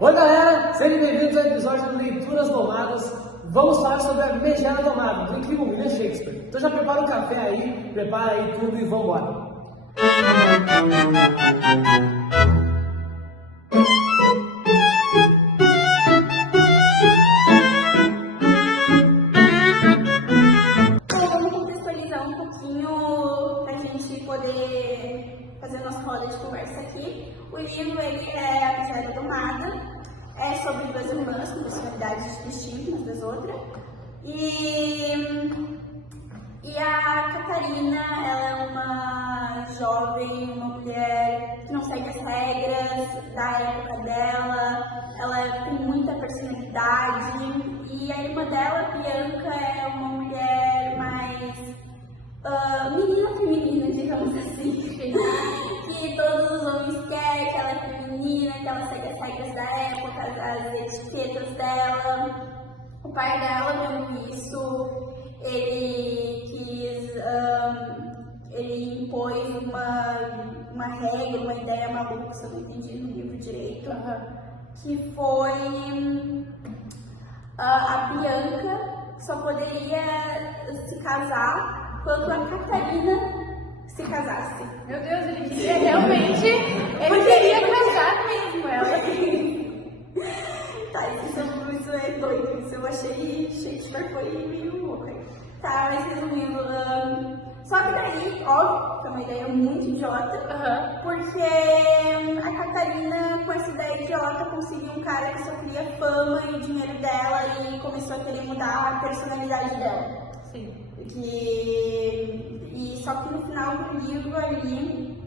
Oi galera, sejam bem-vindos ao episódio do Leituras Domadas. Vamos falar sobre a Megera Domada, do incrível William Shakespeare. Então já prepara o café aí, prepara aí tudo e vamos embora. Vamos contextualizar um pouquinho para a gente poder fazer a nossa roda de conversa aqui. O livro ele é A Megera Domada. É sobre duas irmãs com personalidades distintas umas das outras. E a Catarina, ela é uma jovem, uma mulher que não segue as regras da época dela, ela tem muita personalidade. E a irmã dela, Bianca, é uma mulher mais menina feminina, digamos assim, que todos os homens querem, que ela é feminina, que ela segue as regras da época, as etiquetas dela. O pai dela, vendo isso, ele impôs uma regra, uma ideia maluca, se eu não entendi no livro direito, que foi a Bianca só poderia se casar quando a Catarina se casasse. Meu Deus, ele queria realmente. Ele queria casar mesmo ela. Tá, isso é doido. Isso eu achei Shakespeare foi meio louco. Tá, mas resumindo. Só que daí, óbvio, que é uma ideia muito idiota, porque a Catarina, com essa ideia idiota, conseguiu um cara que só queria fama e dinheiro dela e começou a querer mudar a personalidade dela. Sim. E só que no final do livro ali,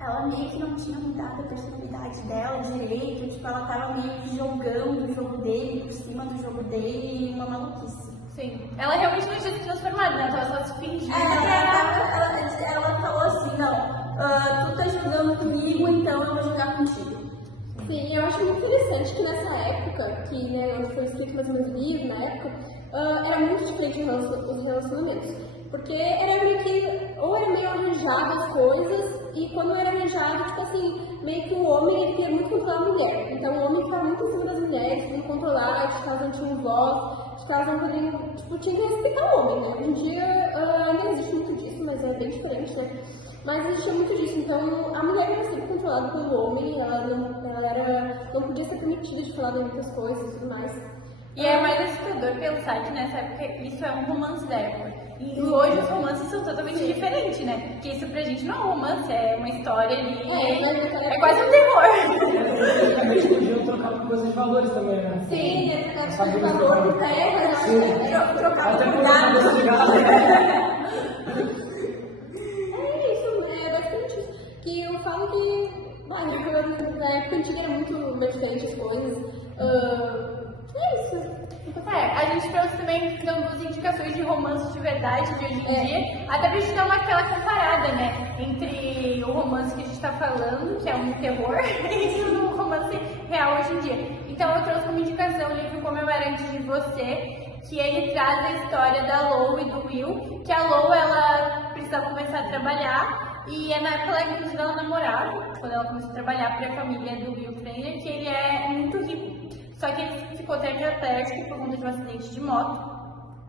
ela meio que não tinha mudado a personalidade dela direito, tipo, ela tava meio que jogando o jogo dele, por cima do jogo dele, uma maluquice. Sim. Ela realmente não tinha se transformado, né? Ela tava só se fingindo. Ela falou assim, não, tu tá jogando comigo, então eu vou jogar contigo. Sim, eu acho muito interessante que nessa época, que né, onde foi escrito mais ou menos o livro, na época, era muito diferente os relacionamentos. Porque era meio que, ou era meio arranjado as coisas, e quando era arranjado, tipo assim, meio que o homem ele queria muito controlar a mulher. Então o homem ficava muito em cima das mulheres, queria controlar, de casa não tinha voz, de casa não podia, tipo, tinha que respeitar o homem, né? Hoje em dia ainda existe muito disso, mas é bem diferente, né? Mas existia muito disso, então a mulher era sempre controlada pelo homem, ela não podia ser permitida de falar de muitas coisas e tudo mais. E é mais assustador pensar que nessa época isso é um romance da época. E hoje os romances são totalmente diferentes, né? Porque isso pra gente não é um romance, é uma história ali. É quase um terror. Eles podiam trocar por coisas de valores também, né? Sim, de valor, Trocava Até por por nada de gado. É isso, é basicamente isso. Que eu falo que na época antiga era muito mais diferente as coisas. É isso. A gente trouxe também duas indicações de romances de verdade de hoje em dia, até pra gente dar aquela comparada, né? Entre o romance que a gente tá falando, que é um terror, e o romance real hoje em dia. Então eu trouxe como indicação o livro Como Eu Era Antes de Você, que ele traz a história da Lou e do Will, que a Lou, ela precisava começar a trabalhar, e é na época inclusive ela namorava, quando ela começou a trabalhar para a família do Will Trainer, que ele é muito rico. Só que ele ficou tetraplégico por conta de um acidente de moto.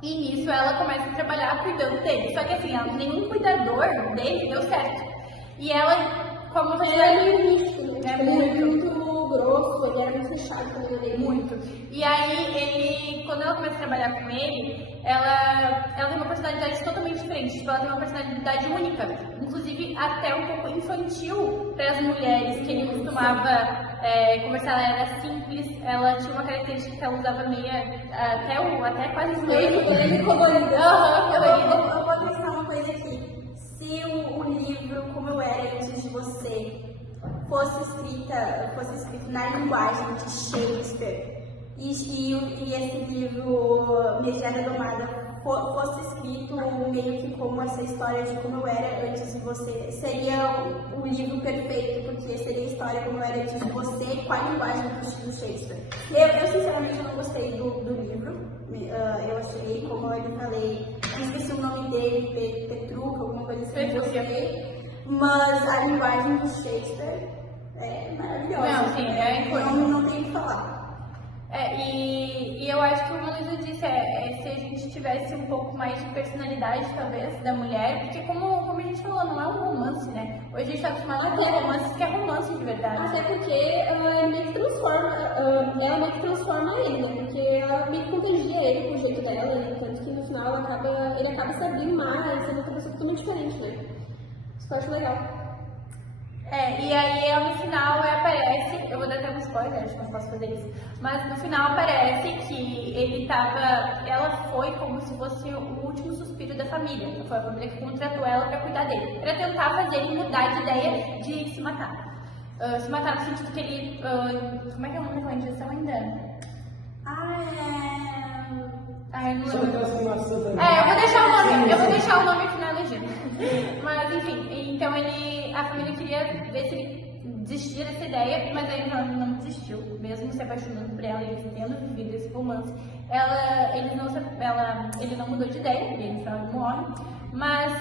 E nisso ela começa a trabalhar cuidando dele. Só que assim, nenhum cuidador dele deu certo. E ela, como Ele era meio místico, né? É Ele era muito grosso, ele era muito fechado com ele. Muito. E aí, quando ela começa a trabalhar com ele, ela tem uma personalidade totalmente diferente. Tipo, ela tem uma personalidade única. Inclusive, até um pouco infantil para as mulheres, que ele costumava conversar. Ela era simples, ela tinha uma característica que ela usava meia, até quase Eu vou pensar uma coisa aqui. Se o livro Como Eu Era Antes de Você fosse escrito na linguagem de Shakespeare e esse livro Megera Domada fosse escrito meio que como essa história de como eu era antes de você, seria o livro perfeito, porque seria a história como eu era antes de você com a linguagem do Shakespeare. Eu sinceramente não gostei do livro. Eu achei, como eu falei, eu esqueci o nome dele, Petruca, alguma coisa assim, eu gostei. Mas a linguagem do Shakespeare é maravilhosa. Não, sim, não tem o que falar. E eu acho que, como a Luísa disse, se a gente tivesse um pouco mais de personalidade, talvez, da mulher, porque como a gente falou, não é um romance, né? Hoje a gente tá acostumado a ter romances que é romance de verdade. Até porque ela meio que transforma ele, né? Porque ela meio que contagia ele com o jeito dela, né? Tanto que no final ele acaba se abrindo mais, sendo uma pessoa totalmente diferente, né? Isso que eu acho legal. E aí no final aparece, eu vou dar até um spoiler, acho que não posso fazer isso, mas no final aparece que ela foi como se fosse o último suspiro da família, foi a família que contratou ela pra cuidar dele, pra tentar fazer ele mudar de ideia de se matar. Se matar no sentido que ele, como é que é o nome daquela injeção ainda? Eu não lembro. Eu vou deixar o nome aqui na legenda. Mas enfim, então a família queria ver se ele desistia dessa ideia, mas aí ele não desistiu, mesmo se apaixonando por ela e eles tendo vivido esse romance. Ele não mudou de ideia, porque no final ele morre, mas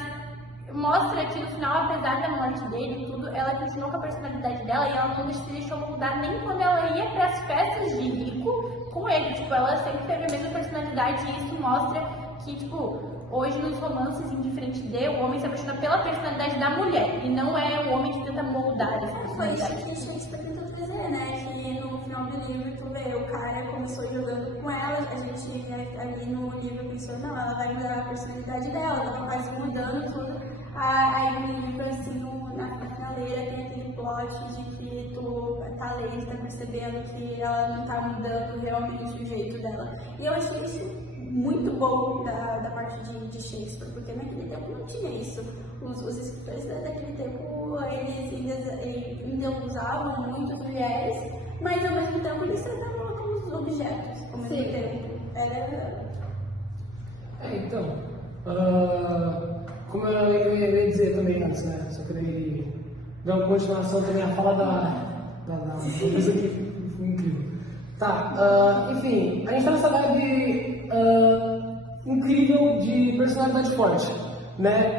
mostra que no final, apesar da morte dele e tudo, ela continuou com a personalidade dela e ela não se deixou mudar nem quando ela ia para as festas de rico com ele. Tipo, ela sempre teve a mesma personalidade e isso mostra que, tipo, hoje nos romances, indiferente o homem se apaixona pela personalidade da mulher e não é o homem que tenta moldar essa Foi personalidade. isso que Shakespeare tentou trazer, né? Que no final do livro, tu vê, o cara começou jogando com ela, a gente ali no livro pensou, não, ela vai mudar a personalidade dela, ela tá quase mudando tudo. Aí no livro, assim, na finaleira tem aquele plot de que tu tá lendo, tá percebendo que ela não tá mudando realmente o jeito dela. E eu achei isso muito bom da parte de Shakespeare, porque naquele tempo não tinha isso. Os escritores daquele tempo, eles ainda usavam muitas mulheres, mas ao mesmo tempo eles tratavam como objetos, ao mesmo tempo. Então, como eu ia dizer também antes, né? Só queria dar uma continuação também à fala da coisa que foi incrível. Tá, enfim, a gente tá nessa vibe incrível de personalidade forte, né?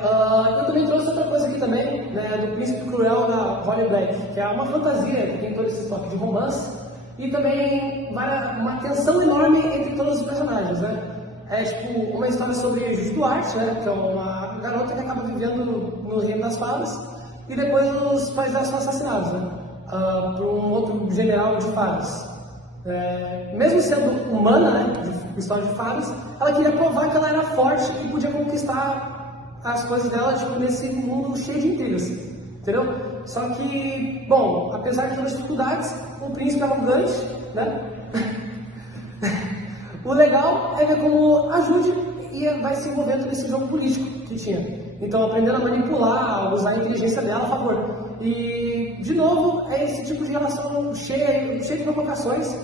Eu também trouxe outra coisa aqui também, né? Do Príncipe Cruel da Holly Black, que é uma fantasia que tem todo esse toque de romance e também uma tensão enorme entre todos os personagens, né? É tipo uma história sobre Judy Duarte, né? Que é uma garota que acaba vivendo no reino das fadas e depois os pais dela são assassinados, né? Por um outro general de fadas. Mesmo sendo humana, né, de história de fadas, ela queria provar que ela era forte e podia conquistar as coisas dela tipo, nesse mundo cheio de intrigas, entendeu? Só que, bom, apesar de todas as dificuldades, o príncipe é arrogante, né? O legal é ver como a Judy vai se envolvendo nesse jogo político que tinha. Então, aprendendo a manipular, a usar a inteligência dela a favor. E, de novo, é esse tipo de relação cheia de provocações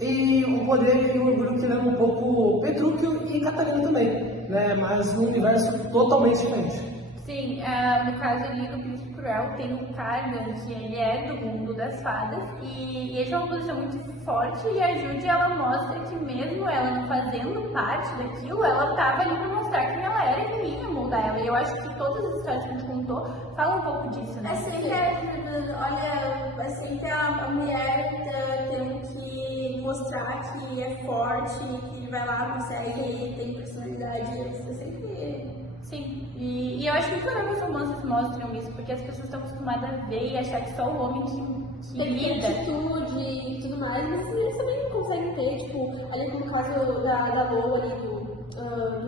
e um poder e um orgulho que lembra um pouco Petrúquio e Catarina também, né? Mas num universo totalmente diferente. Sim, no caso ali do Príncipe Cruel tem o Cardan, que ele é do mundo das fadas e ele é uma posição muito forte e a Judy, ela mostra que mesmo ela não fazendo parte daquilo, ela estava ali para mostrar quem ela era e quem ia moldar ela. E eu acho que todas as histórias que a gente contou falam um pouco disso, né? É sempre a mulher tendo que mostrar que é forte, que vai lá, consegue, tem personalidade, isso é sempre... Sim, e eu acho que os romances mostram isso, porque as pessoas estão acostumadas a ver e achar que só o homem que tem lida. atitude e tudo mais, mas eles também conseguem ter, tipo, ali no caso da Lola ali do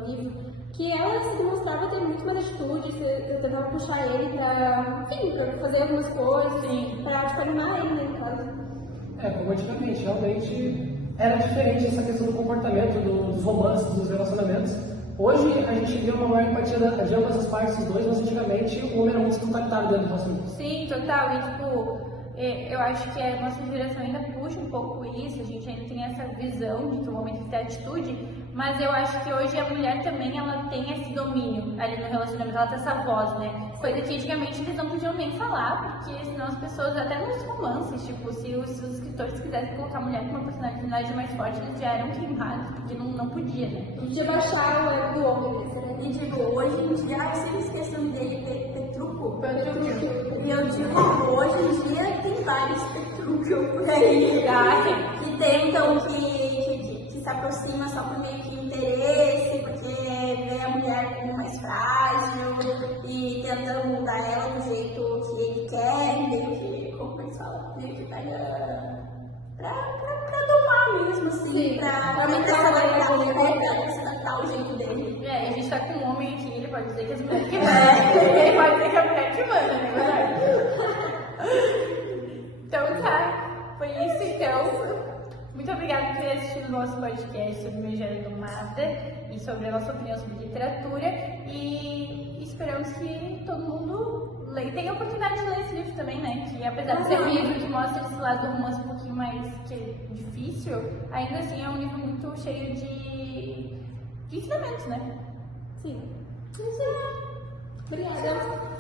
livro, que ela se demonstrava ter muito mais atitude, tentava puxar ele pra, enfim, pra fazer algumas coisas, pra tipo, animar ele, né, no caso. Como antigamente, realmente era diferente essa questão do comportamento, dos romances, dos relacionamentos. Hoje a gente vê uma maior empatia de ambas as partes dos dois, mas antigamente o homem era muito descontactado dentro do relacionamento. Sim, total. E tipo, eu acho que a nossa geração ainda puxa um pouco isso, a gente ainda tem essa visão de que o homem tem que ter atitude, mas eu acho que hoje a mulher também ela tem esse domínio ali no relacionamento, ela tem essa voz, né? Coisa que antigamente eles não podiam nem falar, porque senão as pessoas, até nos romances, tipo, se os escritores quisessem colocar a mulher com uma personalidade mais forte, eles já eram queimados, porque não podia, né? Não podia baixar o ego do homem, né? E tipo, hoje em dia, eu sempre esqueço dele, Petrúquio. Petrúquio. E eu digo, hoje em dia tem vários Petrúquio por aí, que tentam, que aproxima só por meio que interesse, porque vê a mulher como mais frágil e tenta mudar ela do jeito que ele quer, meio que, como eles falam, meio que pega pra domar mesmo, assim, Sim, pra aumentar o jeito dele. A gente tá com um homem aqui, ele pode dizer que as mulheres que mandam. Ele pode dizer que a mulher que manda, né? Verdade? Então tá, foi isso então. Muito obrigada por ter assistido o nosso podcast sobre Megera do Mata e sobre a nossa opinião sobre literatura. E esperamos que todo mundo leia. Tenha a oportunidade de ler esse livro também, né? Que apesar de ser um livro que mostra esse lado do romance um pouquinho mais difícil, ainda assim é um livro muito cheio de ensinamentos, né? Sim. Obrigada.